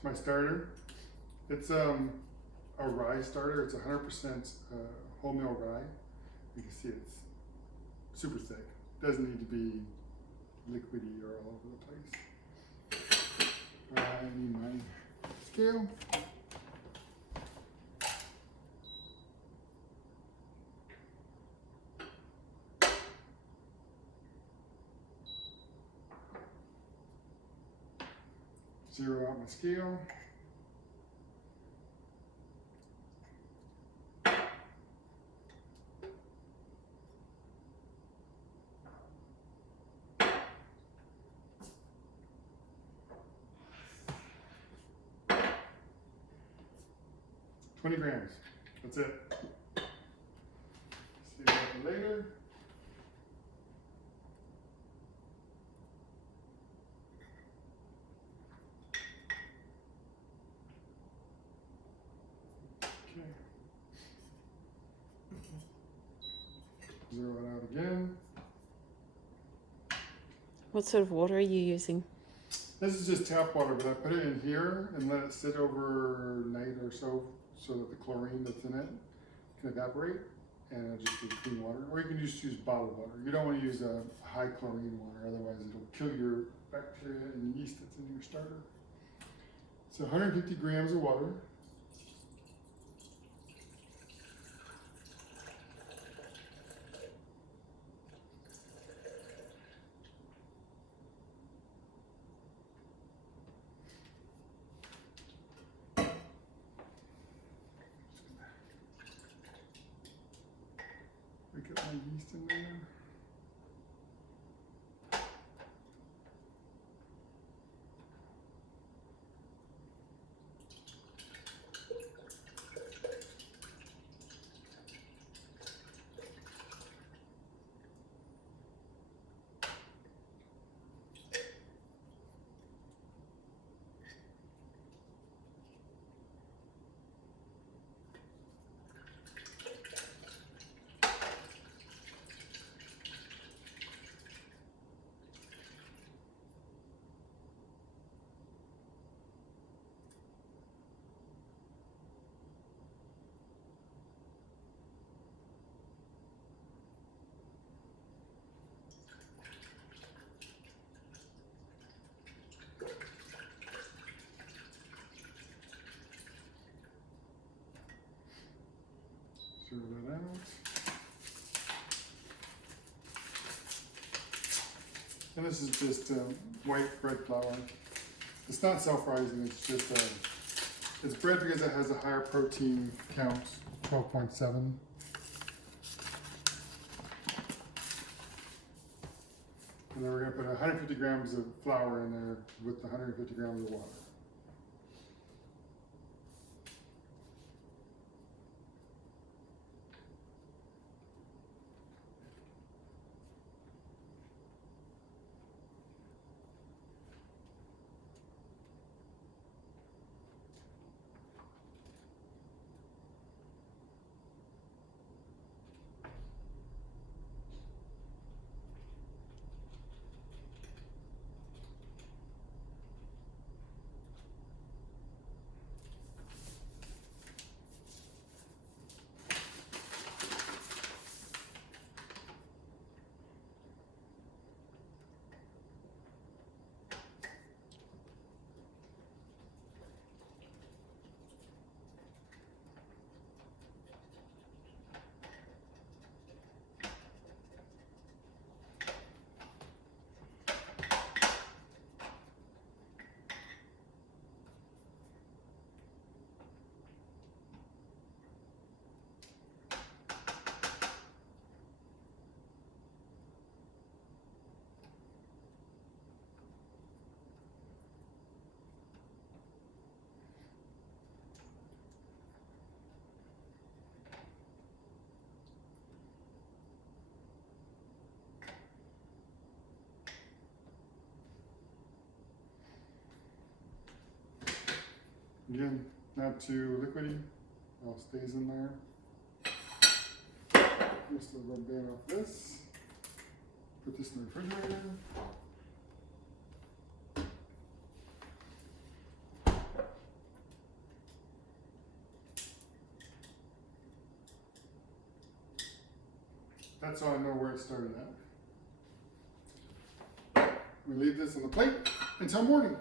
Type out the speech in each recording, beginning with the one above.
It's my starter. It's a rye starter. It's 100% wholemeal rye. You can see it's super thick. Doesn't need to be liquidy or all over the place. I need my scale. Zero out my scale. $20 grams. That's it. See you later. Okay. Zero it out again. What sort of water are you using? This is just tap water, but I put it in here and let it sit overnight or so that the chlorine that's in it can evaporate and it'll just be clean water. Or you can just use bottled water. You don't want to use a high chlorine water, otherwise it'll kill your bacteria and yeast that's in your starter. So 150 grams of water. Get my yeast in there. Stir that out. And this is just white bread flour. It's not self-rising, it's just, it's bread because it has a higher protein count, 12.7. And then we're gonna put 150 grams of flour in there with the 150 grams of water. Again, not too liquidy, it all stays in there. Just a rub band off this. Put this in the refrigerator. That's how I know where it started at. We leave this on the plate until morning.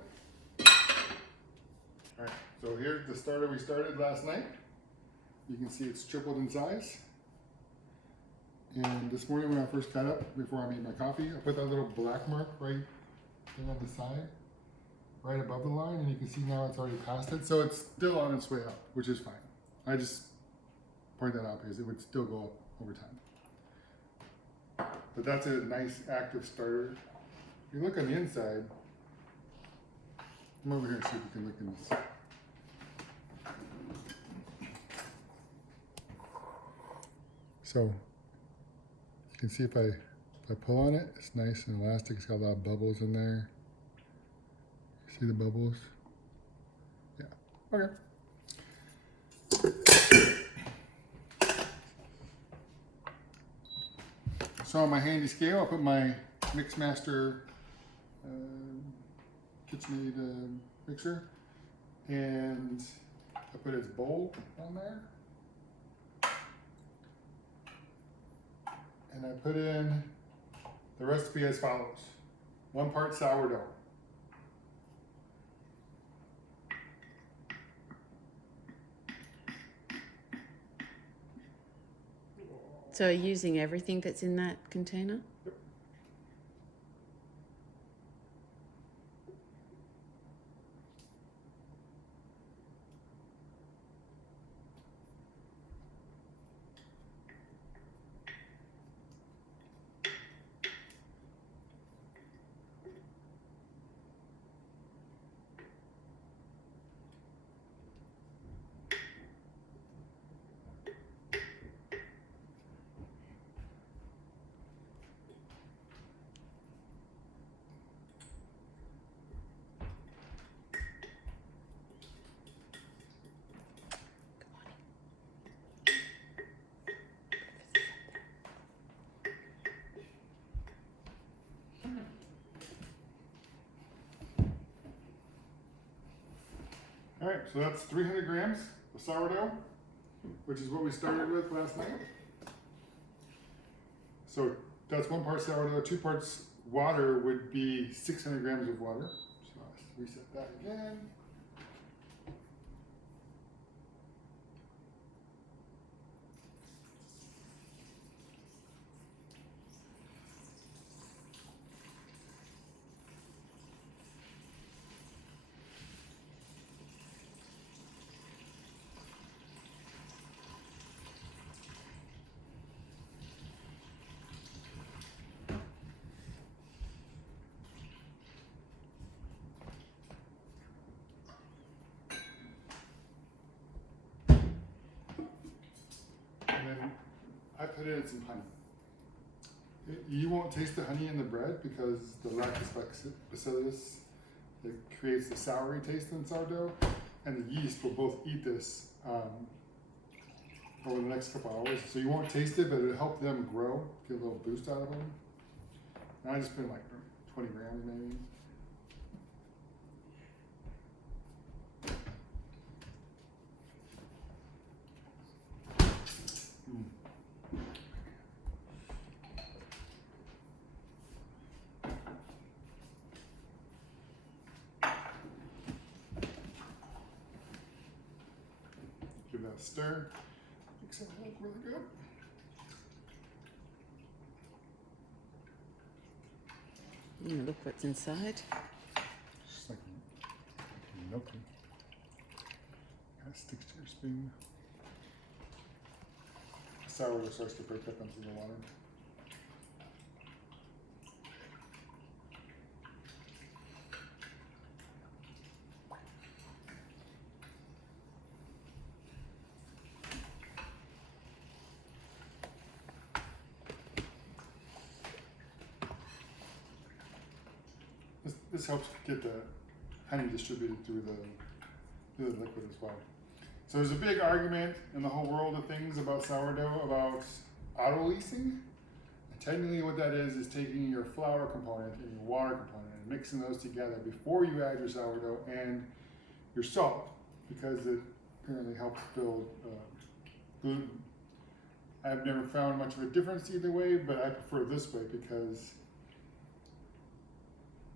Alright, so here's the starter we started last night. You can see it's tripled in size. And this morning when I first got up, before I made my coffee, I put that little black mark right there on the side, right above the line, and you can see now it's already past it. So it's still on its way up, which is fine. I just point that out because it would still go up over time. But that's a nice active starter. If you look on the inside, come over here and see if you can look in this. So you can see if I pull on it, it's nice and elastic. It's got a lot of bubbles in there. See the bubbles? Yeah. Okay. So on my handy scale, I put my Mixmaster KitchenAid mixer, and I put its bowl on there. And I put in the recipe as follows. 1 part sourdough. So are you using everything that's in that container? Yep. All right, so that's 300 grams of sourdough, which is what we started with last night. So that's 1 part sourdough, 2 parts water would be 600 grams of water. So let's reset that again. I put in some honey. You won't taste the honey in the bread because the lactobacillus that creates the soury taste in sourdough, and the yeast will both eat this over the next couple hours. So you won't taste it, but it'll help them grow, get a little boost out of them. And I just put like 20 grams maybe. Give that a stir. Mix it look really good. Look what's inside. Just like milky. Kind of sticks to your spoon. The sourdough starts to break up into the water. This helps get the honey distributed through the liquid as well. So there's a big argument in the whole world of things about sourdough about auto leasing. And technically what that is taking your flour component and your water component and mixing those together before you add your sourdough and your salt, because it apparently helps build gluten. I've never found much of a difference either way, but I prefer this way because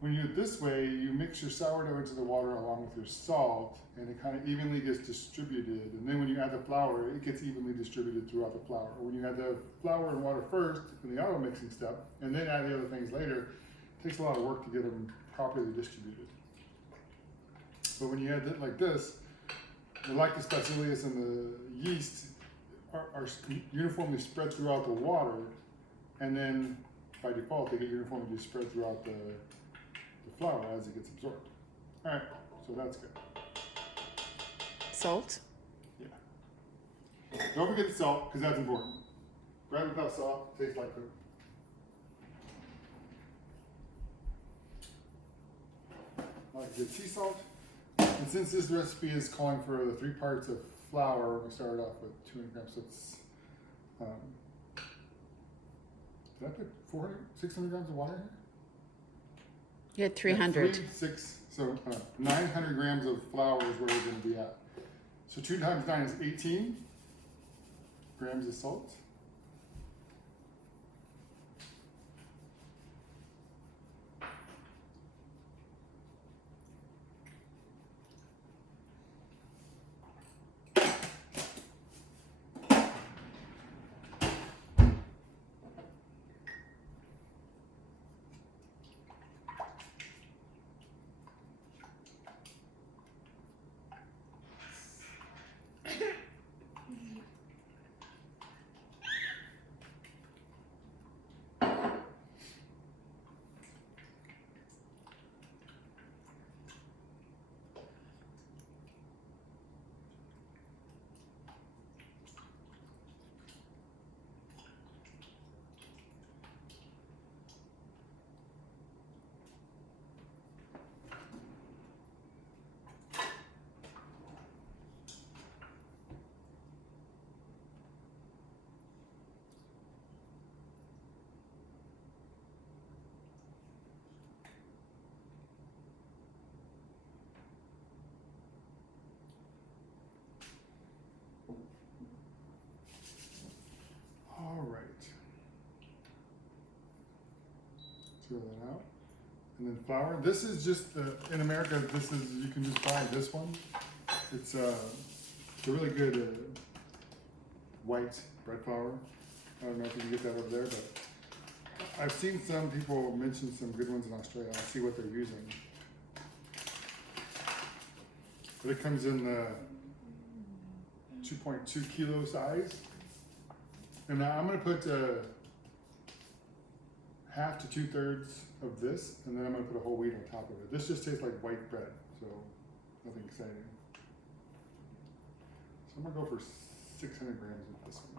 when you do it this way, you mix your sourdough into the water along with your salt, and it kind of evenly gets distributed. And then when you add the flour, it gets evenly distributed throughout the flour. When you add the flour and water first in the auto mixing step, and then add the other things later, it takes a lot of work to get them properly distributed. But when you add it like this, the lactose bacillus and the yeast are uniformly spread throughout the water, and then by default they get uniformly spread throughout the flour as it gets absorbed. All right, so that's good. Salt? Yeah. Don't forget the salt, because that's important. Bread without salt tastes like poop. Like good sea salt. And since this recipe is calling for the 3 parts of flour, we started off with 200 grams. So it's, did I put 400, 600 grams of water here? You had 300. 3, 6, so 900 grams of flour is where we're going to be at. So 2 times 9 is 18 grams of salt. All right. Throw that out. And then flour. This is just in America, this is, you can just buy this one. It's a really good white bread flour. I don't know if you can get that over there, but I've seen some people mention some good ones in Australia. I'll see what they're using. But it comes in the 2.2 kilo size. And now I'm going to put half to 2/3 of this, and then I'm going to put a whole wheat on top of it. This just tastes like white bread, so nothing exciting. So I'm going to go for 600 grams of this one.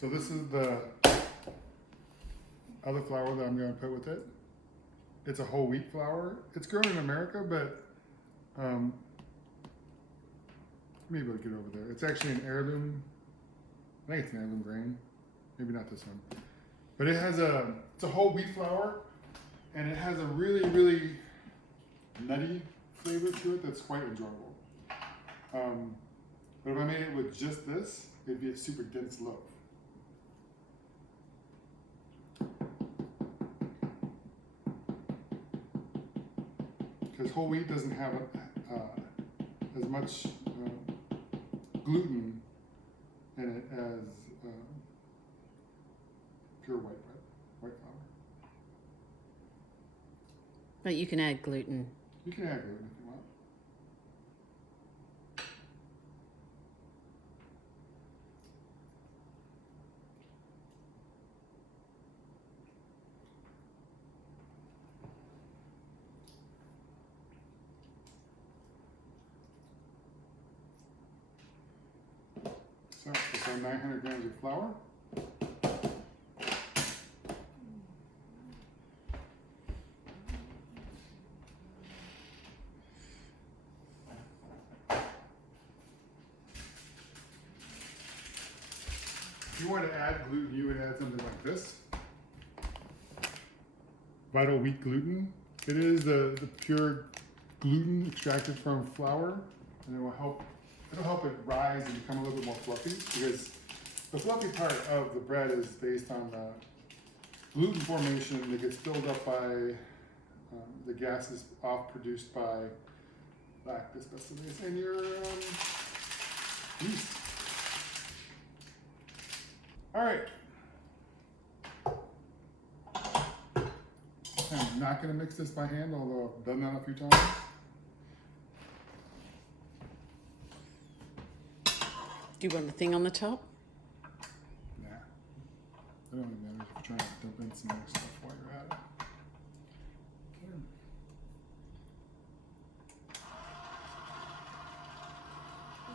So this is the other flour that I'm going to put with it. It's a whole wheat flour. It's grown in America, but maybe I'll get over there. It's actually an heirloom. I think it's an heirloom grain. Maybe not this one. But it has it's a whole wheat flour, and it has a really, really nutty flavor to it that's quite enjoyable. But if I made it with just this, it'd be a super dense loaf. Because whole wheat doesn't have as much gluten in it as pure white bread, white flour. But you can add gluten. You can add gluten if you want. So it's our 900 grams of flour. you want to add gluten, you would add something like this. Vital wheat gluten. It is the pure gluten extracted from flour, and it'll help it rise and become a little bit more fluffy, because the fluffy part of the bread is based on the gluten formation that gets built up by the gases produced by lactose bacillus and your yeast. All right. I'm not going to mix this by hand, although I've done that a few times. Do you want the thing on the top? Nah. It only matters if you're trying to dump in some other stuff while you're at it. Okay.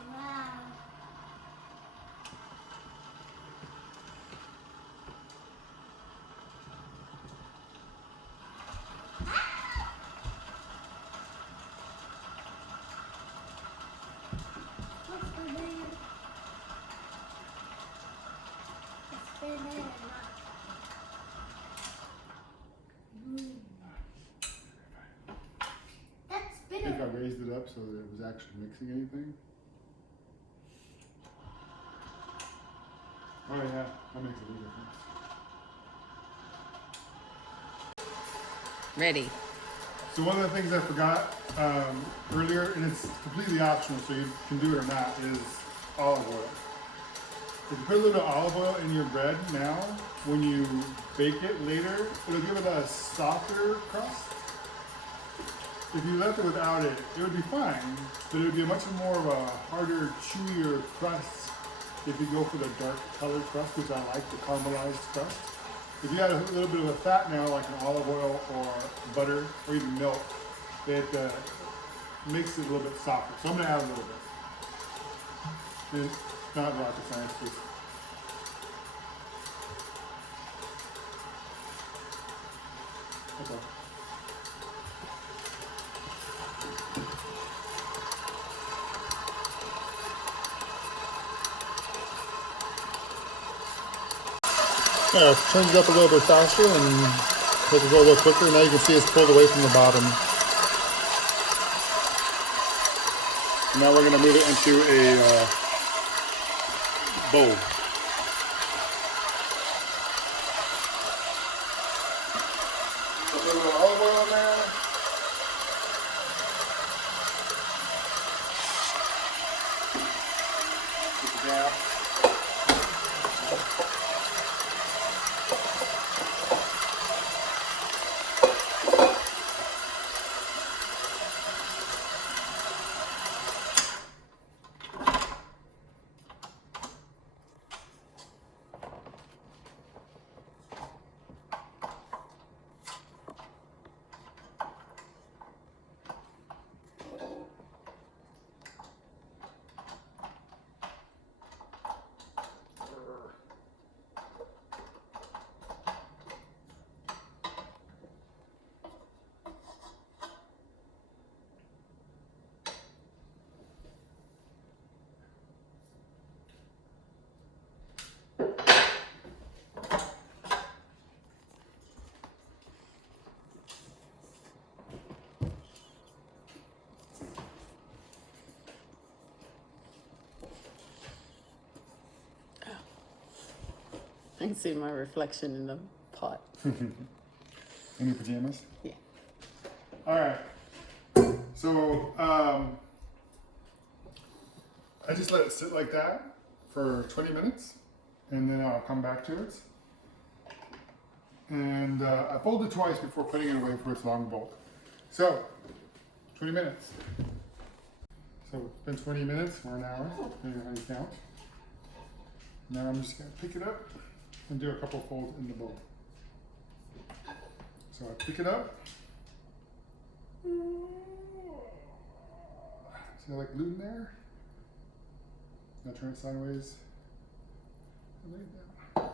Wow. What's the name? It's banana. That's I think I bitter. raised it up so that it was actually mixing anything. Oh yeah, that makes a big difference. Ready. So one of the things I forgot earlier, and it's completely optional, so you can do it or not, is olive oil. If you put a little olive oil in your bread now, when you bake it later, it'll give it a softer crust. If you left it without it, it would be fine, but it would be much more of a harder, chewier crust if you go for the dark colored crust, which I like, the caramelized crust. If you add a little bit of a fat now, like an olive oil or butter or even milk, it makes it a little bit softer. So I'm gonna add a little bit. And it's not rocket science, just okay. Yeah, it turns it up a little bit faster and make it go a little quicker. Now you can see it's pulled away from the bottom. Now we're going to move it into a bowl. Put a little olive oil in there. Put the gas. I can see my reflection in the pot. In your pajamas? Yeah. All right. So I just let it sit like that for 20 minutes, and then I'll come back to it. And I fold it twice before putting it away for its long bulk. So 20 minutes. So it's been 20 minutes or an hour, depending on how you count. Now I'm just going to pick it up and do a couple folds in the bowl. So I pick it up. See how that gluten there? Now turn it sideways and lay it down.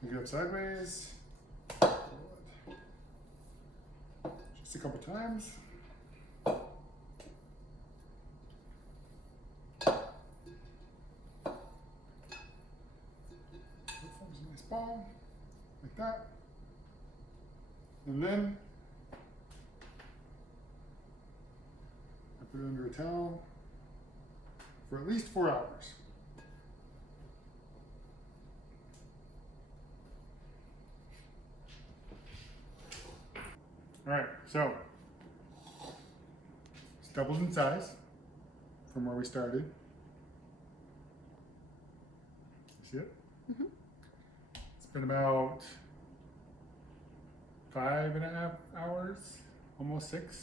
Pick it up sideways. Just a couple times. that. And then I put it under a towel for at least 4 hours. All right, so it's doubled in size from where we started. See it? Mhm. It's been about 5.5 hours, almost 6.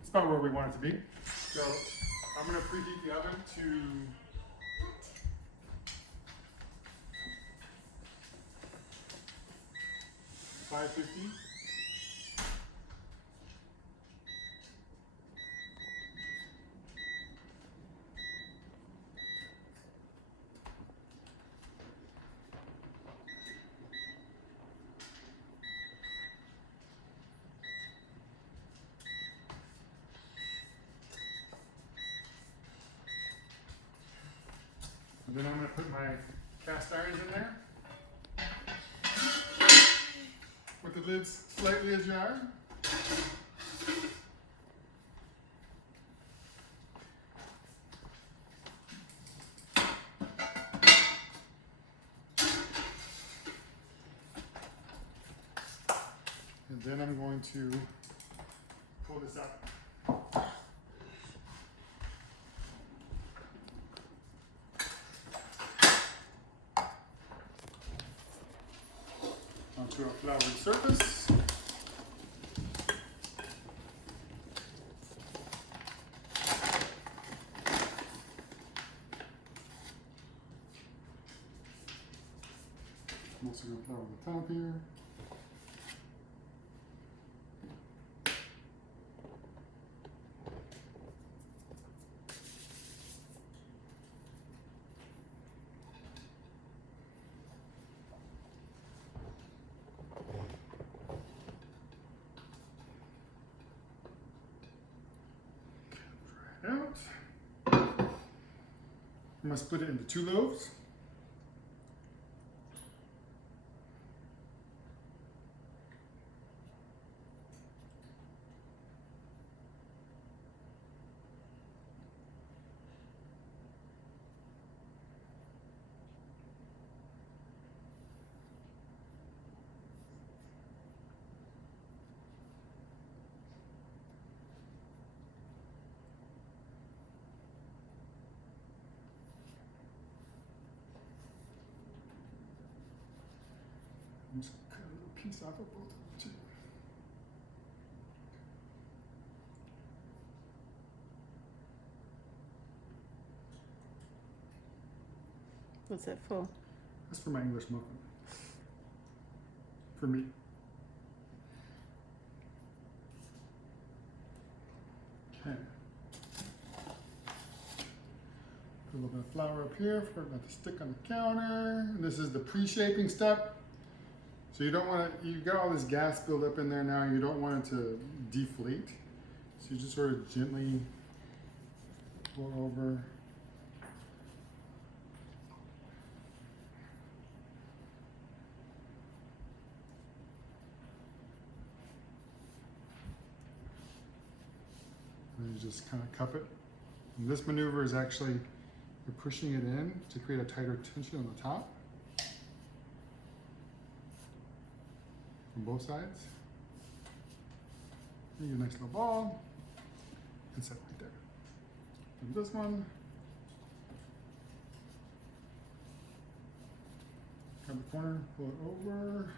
It's about where we want it to be. So I'm gonna preheat the oven to 550. And then I'm going to put my cast irons in there with the lids slightly ajar. And then I'm going to pull this out. Onto a floury surface. I'm also going to flour the top here. Out. I'm going to split it into 2 loaves. I'm just going to cut a little piece off of both of them too. What's that for? That's for my English muffin. For me. Okay. Put a little bit of flour up here for it not to stick on the counter. And this is the pre-shaping step. So you don't want to, you've got all this gas buildup in there now, you don't want it to deflate. So you just sort of gently pour over. And you just kind of cup it. And this maneuver is actually, you're pushing it in to create a tighter tension on the top. From both sides. Make a nice little ball and set right there. And this one, grab the corner, pull it over.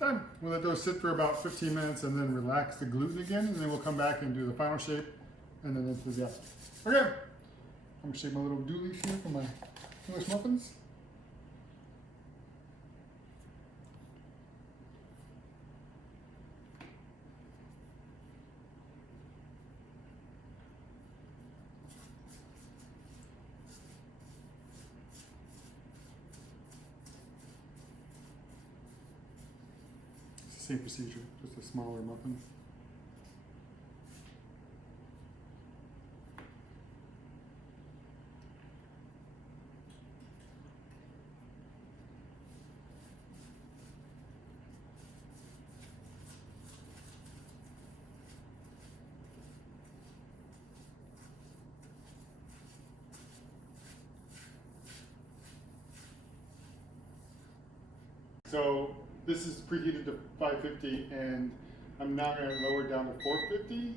Done. We'll let those sit for about 15 minutes and then relax the gluten again, and then we'll come back and do the final shape and then into the oven. Okay, I'm gonna shape my little doolies here for my English muffins. Same procedure, just a smaller muffin. So this is preheated to 550, and I'm now going to lower it down to 450.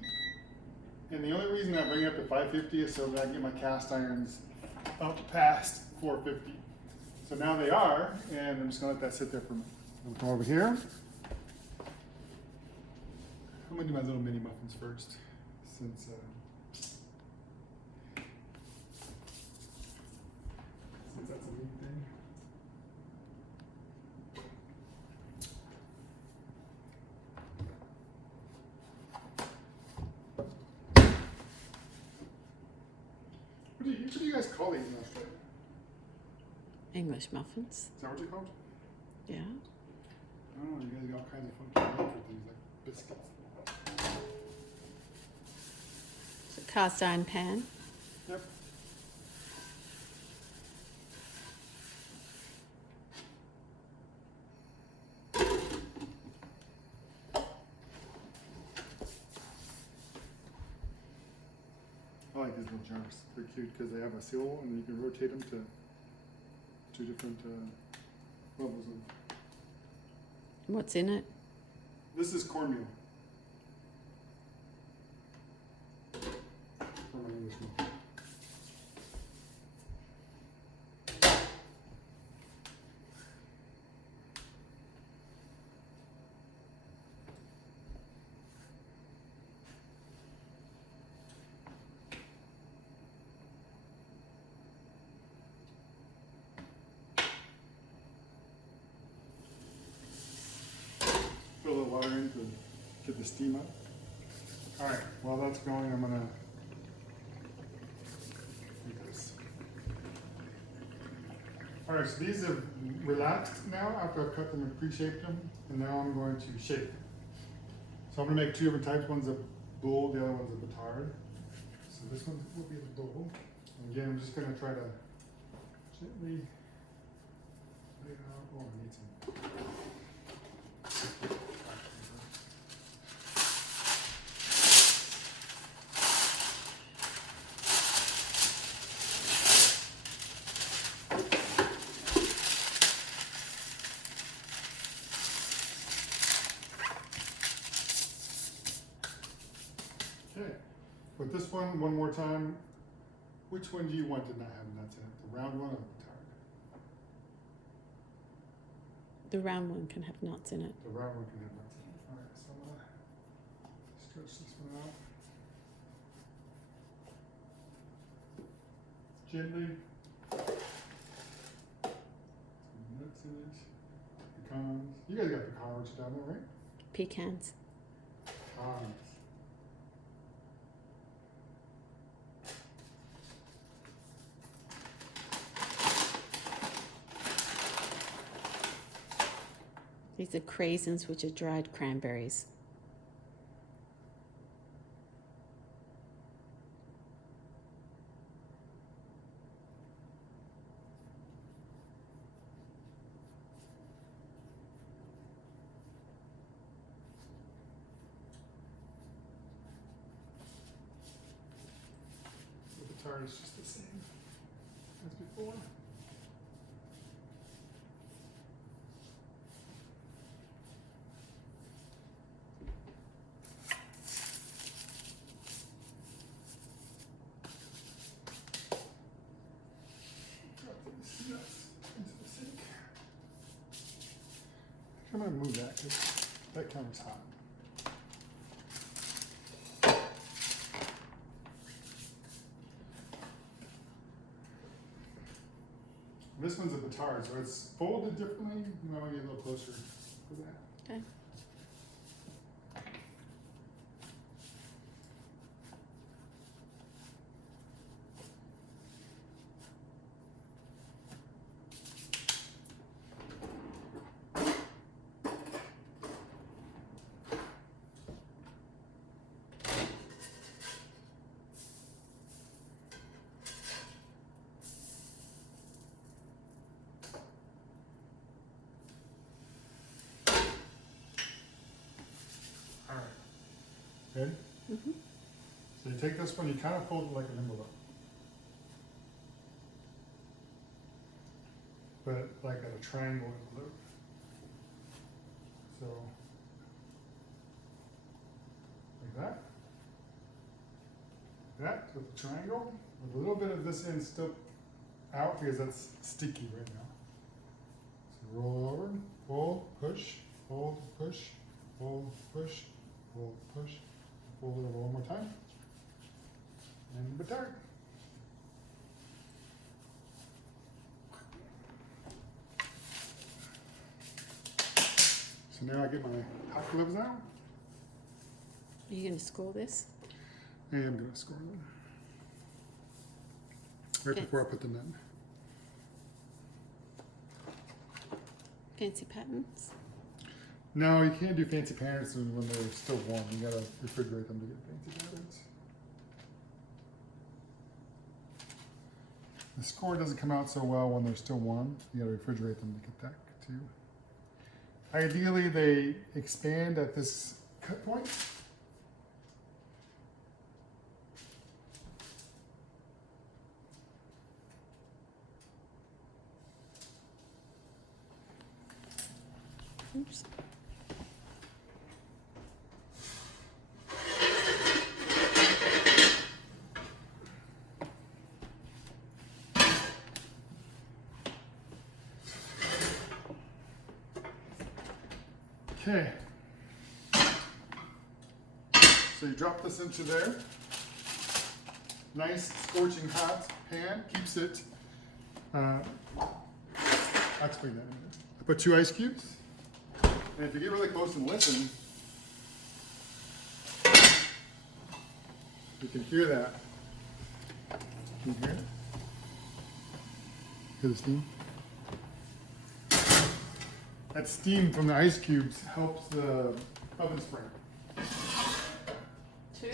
And the only reason I bring it up to 550 is so that I can get my cast irons up past 450. So now they are, and I'm just going to let that sit there for a minute. I'll come over here. I'm going to do my little mini muffins first, since that's a neat thing. What do you guys call these in Australia? English muffins. Is that what you call them? Yeah. I don't know, you guys got all kinds of funky names for things like biscuits. So cast iron pan. Yep. I like these little jars. They're cute because they have a seal and you can rotate them to two different levels of. What's in it? This is cornmeal. For my English muffin. Put a little water in to get the steam up. All right, while that's going, I'm gonna do this. All right, so these have relaxed now after I've cut them and pre-shaped them, and now I'm going to shape them. So I'm gonna make two different types. One's a bowl, the other one's a batard. So this one will be the bowl. And again, I'm just gonna try to gently lay it out. Oh, I need some. Okay, with this one more time, which one do you want to not have nuts in it? The round one or the batard? The round one can have nuts in it. The round one can have nuts in it. All right, so I'm gonna stretch this one out. Gently. Some nuts in it. Pecans. You guys got pecans down there, right? Pecans. Pecans. These are craisins, which are dried cranberries. The batard is just the same as before. Drop these nuts into the sink. I'm gonna move that because that counter's hot. This one's a batard, so it's folded differently. I want to get a little closer for that. Okay. Ready? Mm-hmm. So you take this one, you kind of fold it like an envelope. But like a triangle envelope. So, like that. That with the triangle, with a little bit of this end still out because that's sticky right now. So roll over, fold, push, fold, push, fold, push, fold, push, fold it over one more time. And the batar. So now I get my hot gloves out. Are you going to score this? I am going to score them. Right Okay. before I put them in. Fancy patterns? No, you can't do fancy patterns when they're still warm. You gotta refrigerate them to get fancy patterns. The score doesn't come out so well when they're still warm. You gotta refrigerate them to get that too. Ideally, they expand at this cut point. Oops. Okay. So you drop this into there. Nice scorching hot pan. Keeps it. I'll explain that in a minute. I put 2 ice cubes. And if you get really close and listen, you can hear that. Can you hear it? Hear the steam? That steam from the ice cubes helps the oven spring. 2.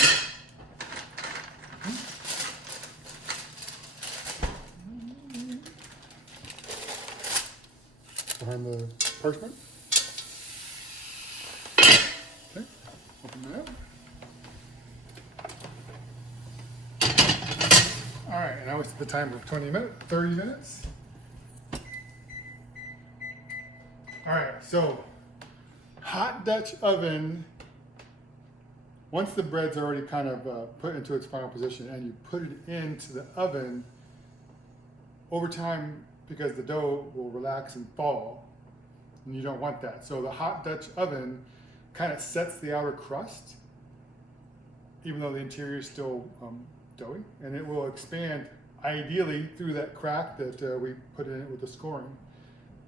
Behind the parchment. Okay, open that up. All right, and now we set the timer of 30 minutes. All right, so hot Dutch oven, once the bread's already kind of put into its final position and you put it into the oven, over time, because the dough will relax and fall, and you don't want that. So the hot Dutch oven kind of sets the outer crust, even though the interior is still doughy, and it will expand ideally through that crack that we put in it with the scoring.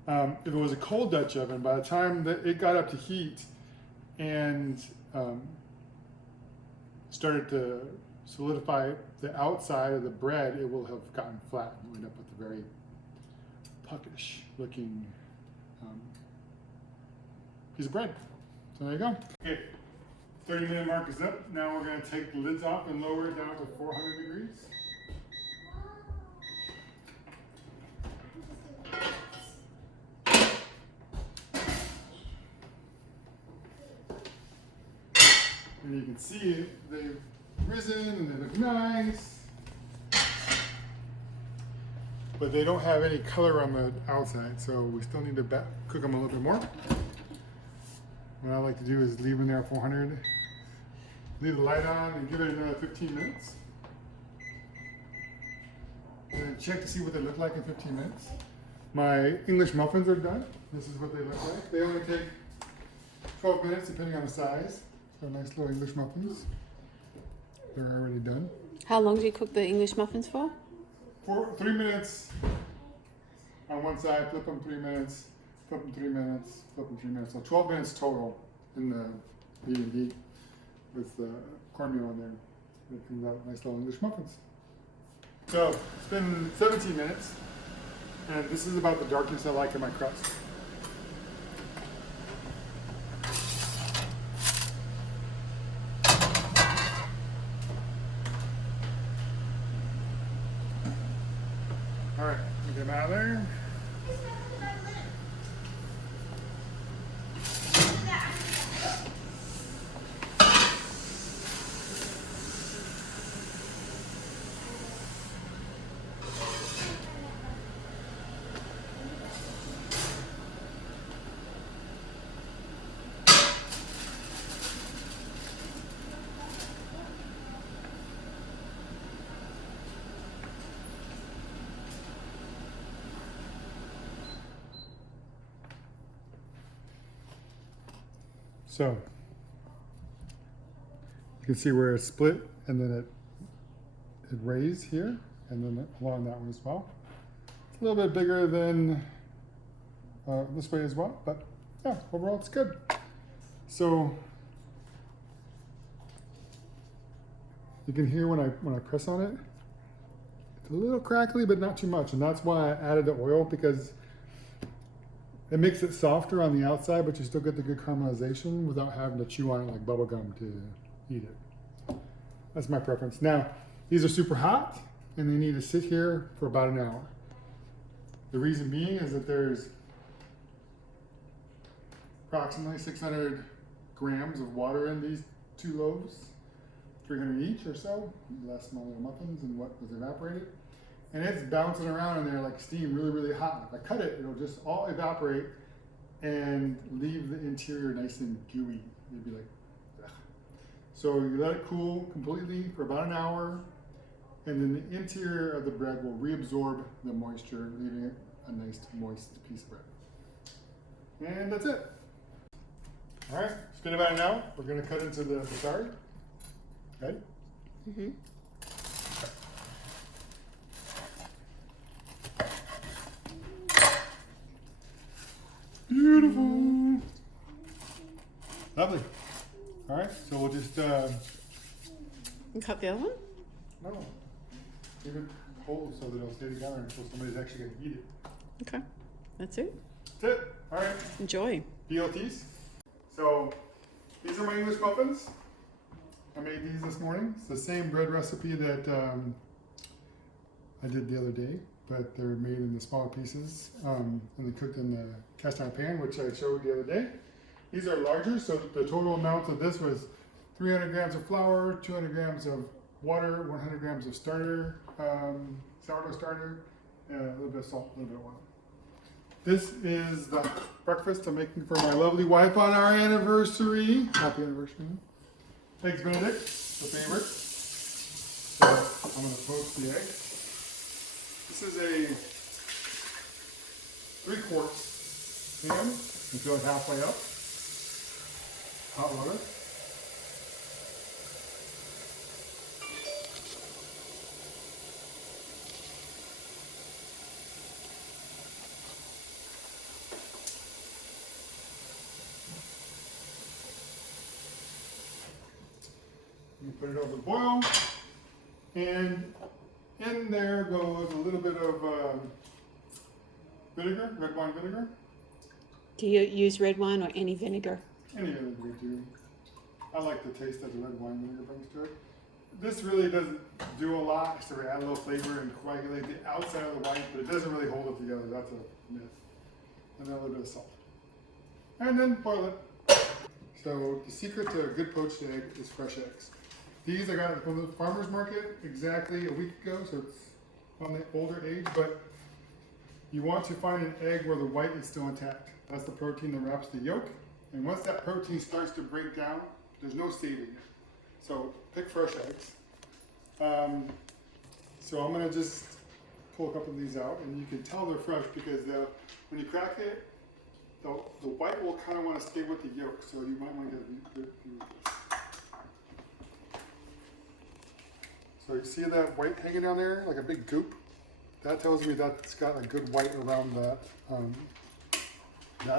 If it was a cold Dutch oven, by the time that it got up to heat and started to solidify the outside of the bread, it will have gotten flat and end up with a very puckish looking piece of bread. So there you go. Okay, 30-minute mark is up. Now we're going to take the lids off and lower it down to 400 degrees. And you can see they've risen and they look nice. But they don't have any color on the outside, so we still need to cook them a little bit more. What I like to do is leave them there at 400, leave the light on, and give it another 15 minutes. And then check to see what they look like in 15 minutes. My English muffins are done. This is what they look like. They only take 12 minutes depending on the size. So nice little English muffins. They're already done. How long do you cook the English muffins for? 3 minutes on one side, flip them 3 minutes, flip them 3 minutes, flip them 3 minutes. So 12 minutes total in the medium heat with cornmeal in there. It comes out nice little English muffins. So it's been 17 minutes, and this is about the darkness I like in my crust. All right, get them out of there. So you can see where it's split and then it raised here and then along that one as well. It's a little bit bigger than this way as well, but yeah, overall it's good. So you can hear when I press on it, it's a little crackly, but not too much. And that's why I added the oil, because it makes it softer on the outside, but you still get the good caramelization without having to chew on it like bubble gum to eat it. That's my preference. Now, these are super hot and they need to sit here for about an hour. The reason being is that there's approximately 600 grams of water in these 2 loaves, 300 each or so, less smaller muffins and what was evaporated. And it's bouncing around in there like steam, really, really hot. If I cut it, it'll just all evaporate and leave the interior nice and gooey. You'd be like, ugh. So you let it cool completely for about an hour, and then the interior of the bread will reabsorb the moisture, leaving it a nice moist piece of bread. And that's it. All right, it's been about an hour. We're gonna cut into the batari. Ready? Mm-hmm. Beautiful. Lovely. All right, so we'll just And cut the other one? no, leave it whole so that it'll stay together until somebody's actually gonna eat it. Okay. That's it. That's it. All right. Enjoy. BLTs. So these are my English muffins. I made these this morning. It's the same bread recipe that I did the other day, but they're made in the smaller pieces and then cooked in the cast iron pan, which I showed the other day. These are larger, so the total amount of this was 300 grams of flour, 200 grams of water, 100 grams of starter, sourdough starter, and a little bit of salt, a little bit of oil. This is the breakfast I'm making for my lovely wife on our anniversary. Happy anniversary. Eggs Benedict, the favorite. So I'm going to poach the egg. This is a 3/4 pan. You fill it halfway up. Hot water. You put it over the boil, and in there goes a little bit of vinegar, red wine vinegar. Do you use red wine or any vinegar? Any other would do. I like the taste that the red wine vinegar brings to it. This really doesn't do a lot, so we add a little flavor and coagulate the outside of the white, but it doesn't really hold it together. That's a myth. And then a little bit of salt. And then boil it. So the secret to a good poached egg is fresh eggs. These I got from the farmer's market exactly a week ago, so it's on the older age, but you want to find an egg where the white is still intact. That's the protein that wraps the yolk. And once that protein starts to break down, there's no saving it. So pick fresh eggs. So I'm gonna just pull a couple of these out, and you can tell they're fresh because when you crack it, the white will kind of want to stay with the yolk, so you might want to get a good view of this. So you see that white hanging down there, like a big goop? That tells me that it's got a good white around that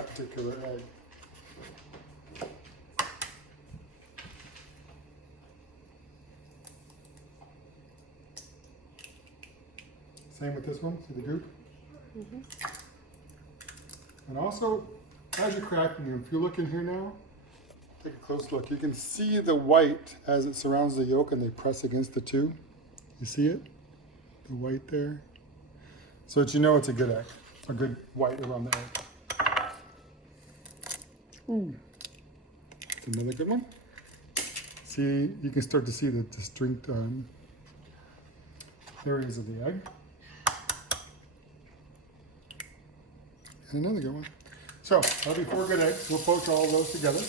particular egg. Same with this one, see the goop? Mm-hmm. And also, as you're cracking them, if you look in here now, take a close look. You can see the white as it surrounds the yolk and they press against the two. You see it? The white there. So that you know it's a good egg, a good white around the egg. Ooh. That's another good one. See, you can start to see the distinct areas of the egg. And another good one. So that'll be 4 good eggs. We'll poach all of those together.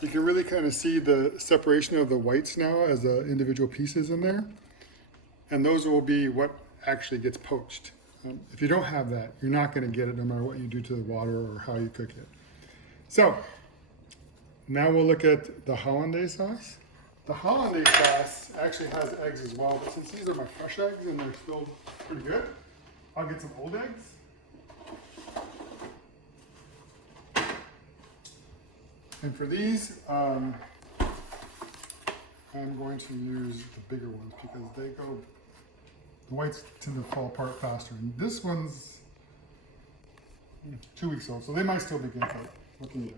You can really kind of see the separation of the whites now as the individual pieces in there. And those will be what actually gets poached. If you don't have that, you're not going to get it no matter what you do to the water or how you cook it. So Now we'll look at the hollandaise sauce. The hollandaise sauce actually has eggs as well, but since these are my fresh eggs and they're still pretty good, I'll get some old eggs. And for these, I'm going to use the bigger ones because the whites tend to fall apart faster. And this one's 2 weeks old, so they might still be good, but looking at it.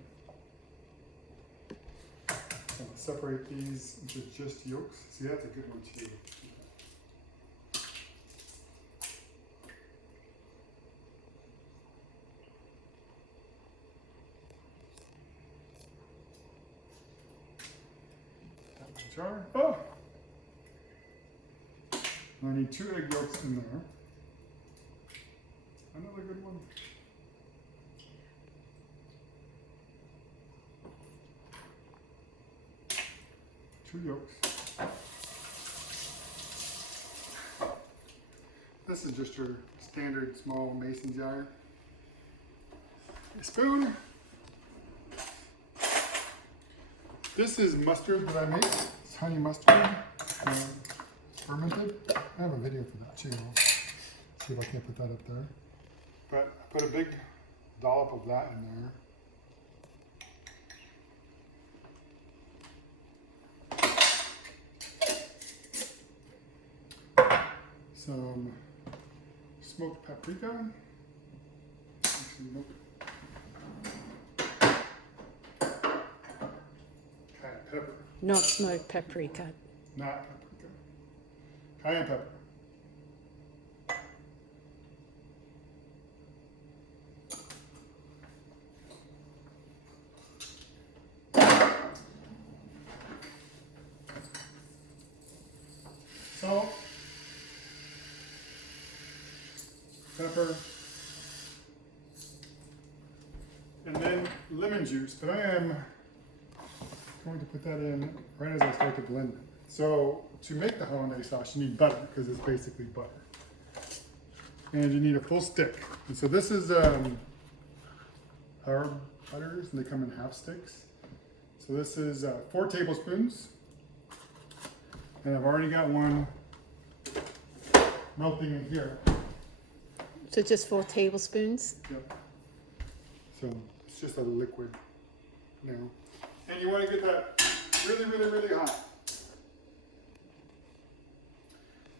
So I'll separate these into just yolks. See, that's a good one too. Jar. Oh! I need 2 egg yolks in there. Another good one. Two yolks. This is just your standard small mason jar. A spoon. This is mustard that I make. It's honey mustard, fermented. I have a video for that too. I'll see if I can put that up there. But I put a big dollop of that in there. Some smoked paprika. Some pepper. Not smoked paprika. Not paprika. Cayenne pepper. Salt. Pepper. And then lemon juice, but I am going to put that in right as I start to blend it. So to make the hollandaise sauce, you need butter because it's basically butter. And you need a full stick. And so this is our butters, and they come in half sticks. So this is 4 tablespoons. And I've already got one melting in here. So just 4 tablespoons? Yep. So it's just a liquid now. And you want to get that really, really, really hot.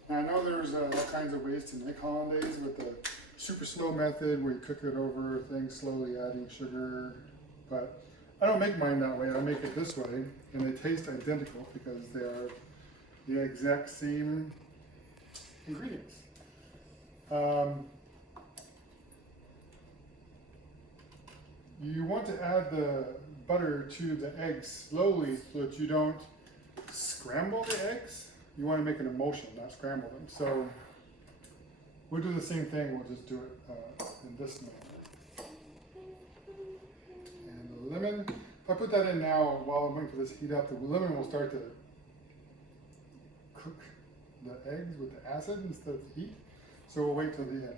Now I know there's all kinds of ways to make hollandaise with the super slow method where you cook it over things slowly, adding sugar. But I don't make mine that way. I make it this way, and they taste identical because they are the exact same ingredients. You want to add the butter to the eggs slowly so that you don't scramble the eggs. You want to make an emulsion, not scramble them. So we'll do the same thing, we'll just do it in this manner. And the lemon, if I put that in now while I'm waiting for this to heat up, the lemon will start to cook the eggs with the acid instead of the heat. So we'll wait till the end.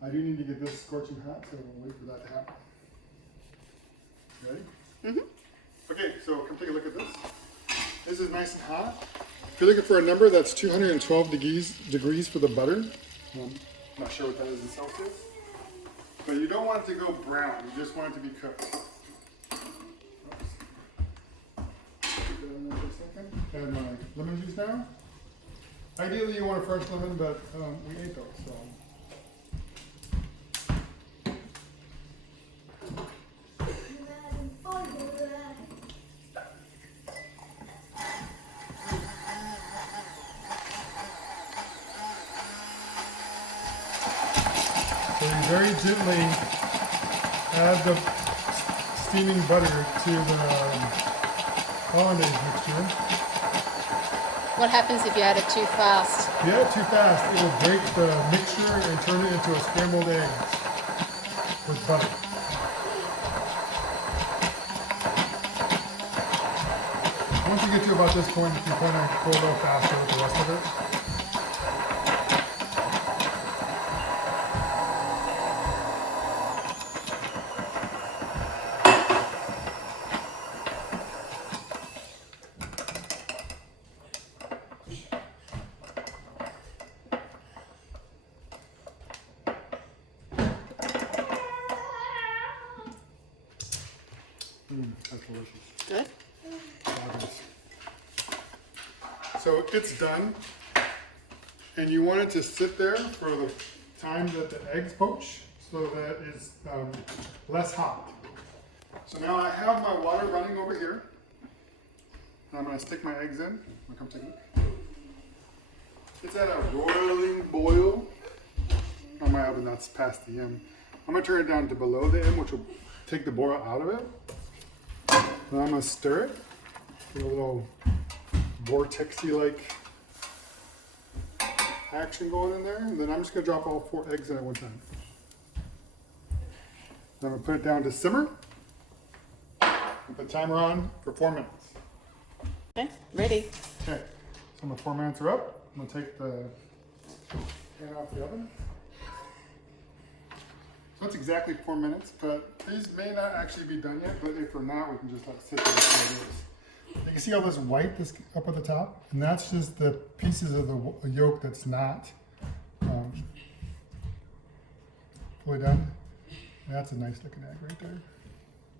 I do need to get this scorching hot, so we'll wait for that to happen. Ready? Mm-hmm. Okay, so come take a look at this. This is nice and hot. If you're looking for a number, that's 212 degrees for the butter. I'm not sure what that is in Celsius. But you don't want it to go brown, you just want it to be cooked. Oops. Put that in there for a second. Add my lemon juice now. Ideally you want a fresh lemon, but we ate those, so. So you very gently add the steaming butter to the hollandaise mixture. What happens if you add it too fast? If you add it too fast, it will break the mixture and turn it into a scrambled egg with butter. Once you get to about this point, you can kind of go a little faster with the rest of it. That's delicious. Good. Fabulous. So it's done. And you want it to sit there for the time that the eggs poach so that it's less hot. So now I have my water running over here. And I'm going to stick my eggs in. Come take it. It's at a roiling boil. On my oven, that's past the M. I'm going to turn it down to below the M, which will take the boil out of it. Then I'm going to stir it. Get a little vortexy like action going in there. And then I'm just going to drop all 4 eggs in at one time. Then I'm going to put it down to simmer. And put the timer on for 4 minutes. Okay, ready. Okay, so my 4 minutes are up. I'm going to take the pan off the oven. So that's exactly 4 minutes, but these may not actually be done yet, but if they're not, we can just let it sit there until it is. You can see all this white that's up at the top, and that's just the pieces of the yolk that's not fully done. That's a nice looking egg right there.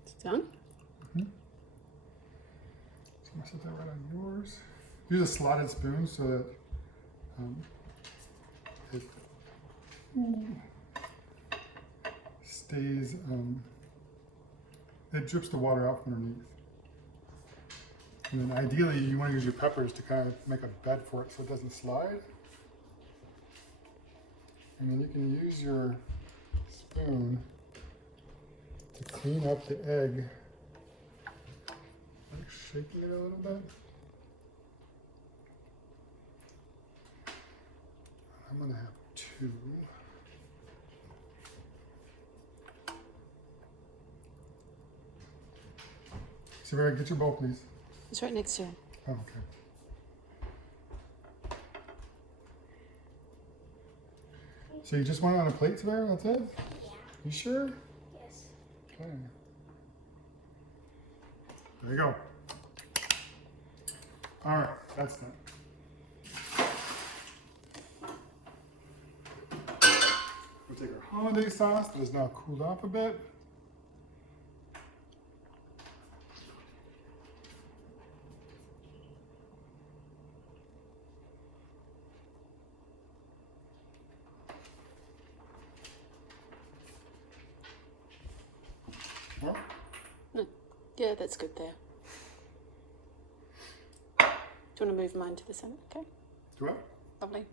It's done. So I'm gonna set that right on yours. Use a slotted spoon so that it stays, it drips the water out from underneath. And then ideally you want to use your peppers to kind of make a bed for it so it doesn't slide. And then you can use your spoon to clean up the egg. Like shaking it a little bit. I'm gonna have 2. Savannah, get your bowl, please. It's right next to it. Oh, okay. So you just want it on a plate, Savannah? That's it? Yeah. You sure? Yes. Okay. There you go. All right, that's done. We'll take our hollandaise sauce that is now cooled off a bit. Well, No. Yeah, that's good there. Do you want to move mine to the center? Okay, do what? lovely.